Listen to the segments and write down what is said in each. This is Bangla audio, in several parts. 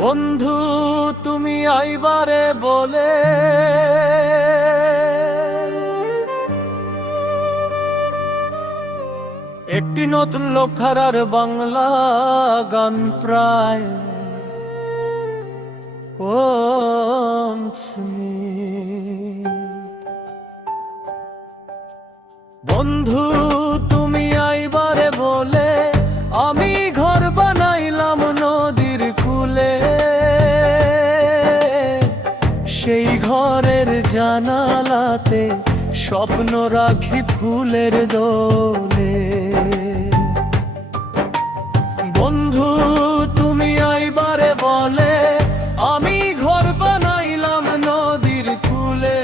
বন্ধু তুমি আইবারে বলে একটি নতুন লোকহারার বাংলা গান প্রায় বন্ধু তুমি আইবারে বলে আমি ঘর বানাইলাম নদীর কূলে, সেই ঘরের জানালাতে স্বপ্ন রাখি ফুলের দোলে। বন্ধু তুমি আইবারে বলে আমি ঘর বানাইলাম নদীর কূলে,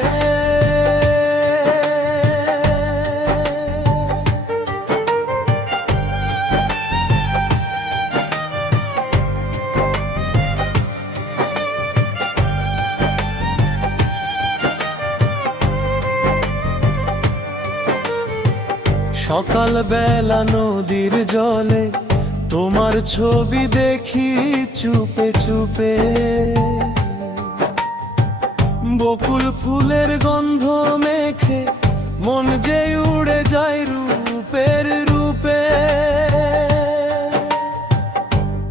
সকাল বেলা নদীর জলে তোমার ছবি দেখি চুপে চুপে, বকুল ফুলের গন্ধ মেখে মন যে উড়ে যায় রূপের রূপে।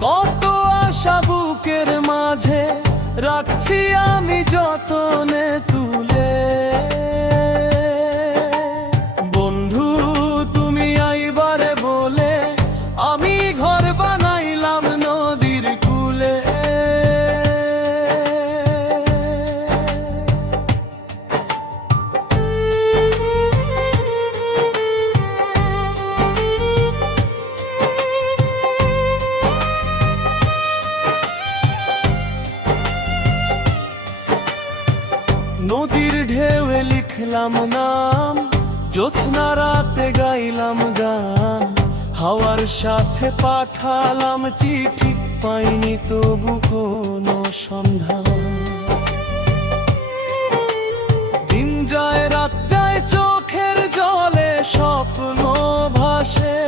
কত আশা বুকের মাঝে রাখছি আমি যতনে তুলে। বন্ধু তুমি আইবারে বলে আমি ঘর বানাইলাম নদীর কূলে। নদীর ঢেউয়ে লিখলাম নাম, জ্যোৎস্না রাতে গাইলাম গান, হাওয়ার সাথে পাঠালাম চিঠি, পাইনি তবু কোনো সন্ধান। দিন যায় রাত যায় চোখের জলে স্বপ্ন ভাসে,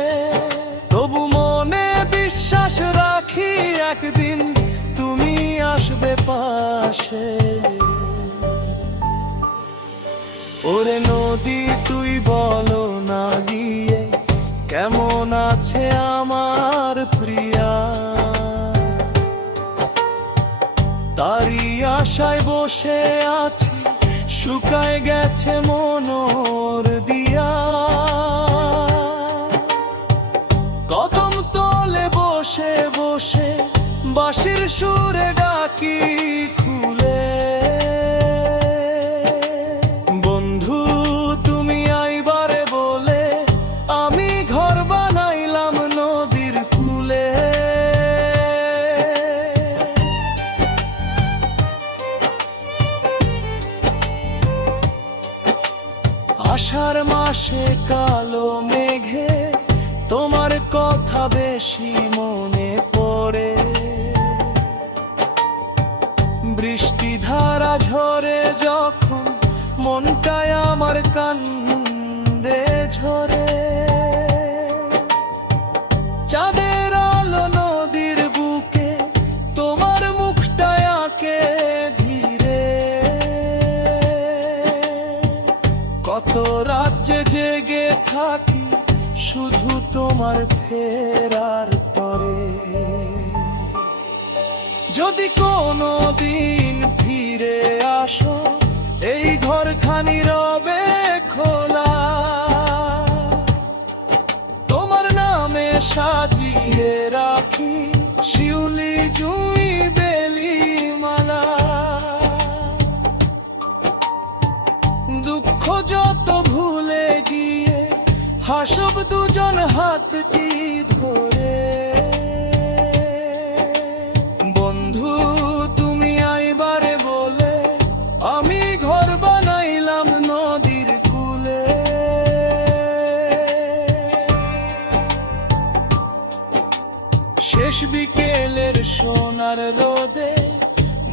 তবু মনে বিশ্বাস রাখি একদিন তুমি আসবে পাশে। ওরে নদী তুই বলো না গিয়ে কেমন আছে আমার প্রিয়া, তারি আশায় বসে আছি শুকায় গেছে মনোর দিয়া। কদম তলে বসে বসে বাঁশির সুরে ডাকি খুলে। আষাঢ় মাসে কালো মেঘে তোমার কথা বেশি মনে পড়ে, বৃষ্টি ধারা ঝরে যখন মনটায় আমার কান্দে ঝরে। চাঁদের আলো নদীর বুকে তোমার মুখটায় আঁকে ধীরে, কত রাজ্যে জেগে থাকি শুধু তোমার ফেরার তরে। যদি কোনো দিন ফিরে আসো এই ঘরখানি রবে খোলা, তোমার নামে সাজিয়ে রাখি শিউলি জুঁই বেলি মালা। দুঃখ যত ভুলে গিয়ে হাসব দুজন হাতটি ধরে। বন্ধু তুমি আইবারে বলে আমি ঘর বানাইলাম নদীর কূলে। শেষ বিকেলের সোনার রোদে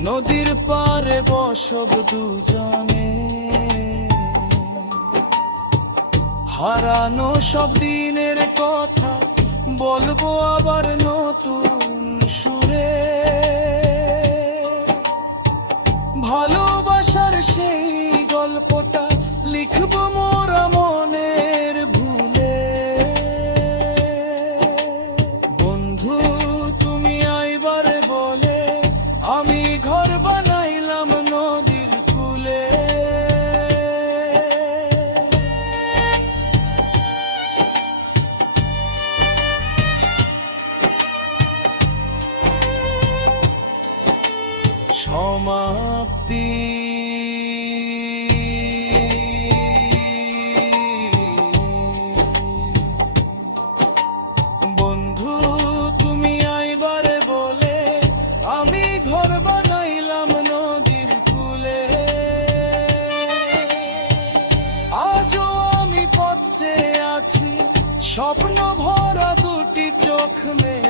নদীর পারে বসব দুজনে, হারানো সব দিনের কথা বলবো আবার নতুন সুরে। সমাপ্তি। বন্ধু তুমি আইবারে বলে আমি ঘর বানাইলাম নদীর কূলে। আজও আমি পথ চেয়ে আছি, স্বপ্ন ভরা দুটি চোখ মেলে।